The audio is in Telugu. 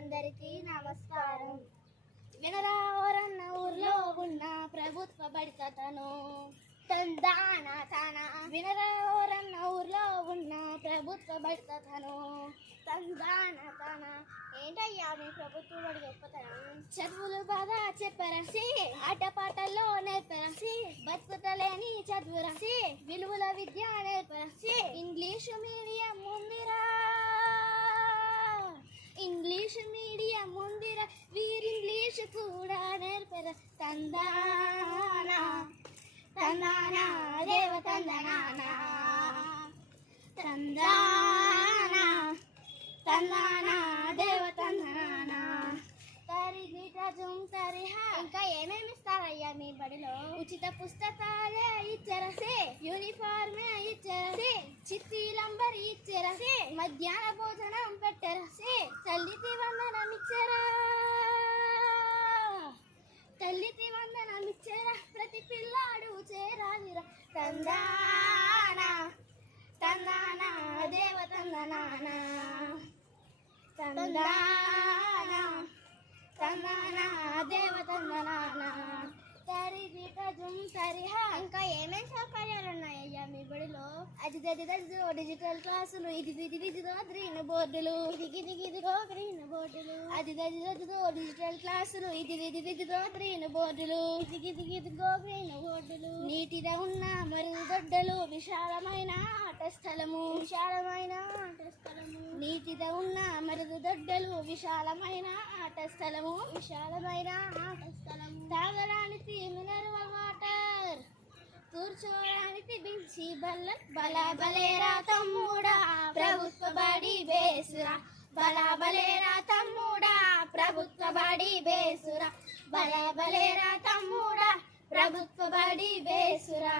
అందరికీ నమస్కారం. వినరావరన్న ఊర్లో ఉన్న ప్రభుత్వ బడితను తందాన తన. వినరావరన్న ఊర్లో ఉన్న ప్రభుత్వ బడితను తందాన తన. ఏంటయ్యా మీ ప్రభుత్వ బడి గొప్పతనం? చదువులు బాగా చెప్పరసి, ఆటపాటల్లో నేర్పరసి, బతుకుతలేని చదువు రాసి, విలువల విద్య నేర్పరసి. ఇంగ్లీషు మీడియం ముందిరా, ఇంగ్లీషు మీడియం ముందిరా, వీరింగ్లీషు కూడా నేర్పర. తందానా తందానా దేవ తందనానా, తందానా తందానా దేవ తందనానా. ఇంకా ఏమేమి ఇస్తారయ్యా మీ బడిలో? ఉచిత పుస్తకాలే ఇచ్చరసే, యూనిఫార్మే ఇచ్చరసే, చిత్తీలంబర్ ఇచ్చరసే, మధ్యాహ్న భోజనం పెట్టరసే, తల్లికి వందనం ఇచ్చరా, తల్లికి వందనం ఇచ్చరా, ప్రతి పిల్లాడు చేరాలిరా. తందానా తందానా దేవ తందనానా, తందానా తందానా దేవ తందనానా. ఇంకా ఏమేమి సౌకర్యాలు ఉన్నాయ్యా మీ బడిలో? అదిగో డిజిటల్ క్లాసులు, ఇదిగో గ్రీన్ బోర్డులు, ఇదిగో గ్రీన్ బోర్డులు. అదిగో డిజిటల్ క్లాసులు, ఇదిగో గ్రీన్ బోర్డులు, ఇదిగో గ్రీన్ బోర్డులు. నీటిగా ఉన్న మరుగుదొడ్డలు, విశాలమైన ఆట స్థలము, విశాలమైన ఆట స్థలము. నీటిగా ఉన్న మరుగుదొడ్డలు, విశాలమైన ఆట స్థలము, విశాలమైన ఆట స్థలము. తాగడానికి మినరల్ వాటర్, కూర్చోడానికి బెంచి బల్ల. బలా బలేరా తమ్ముడా ప్రభుత్వ బడి బేసురా, బలా బలేరా తమ్ముడా ప్రభుత్వ బడి బేసురా, బలా బలేరా తమ్ముడా ప్రభుత్వ బడి బేసురా.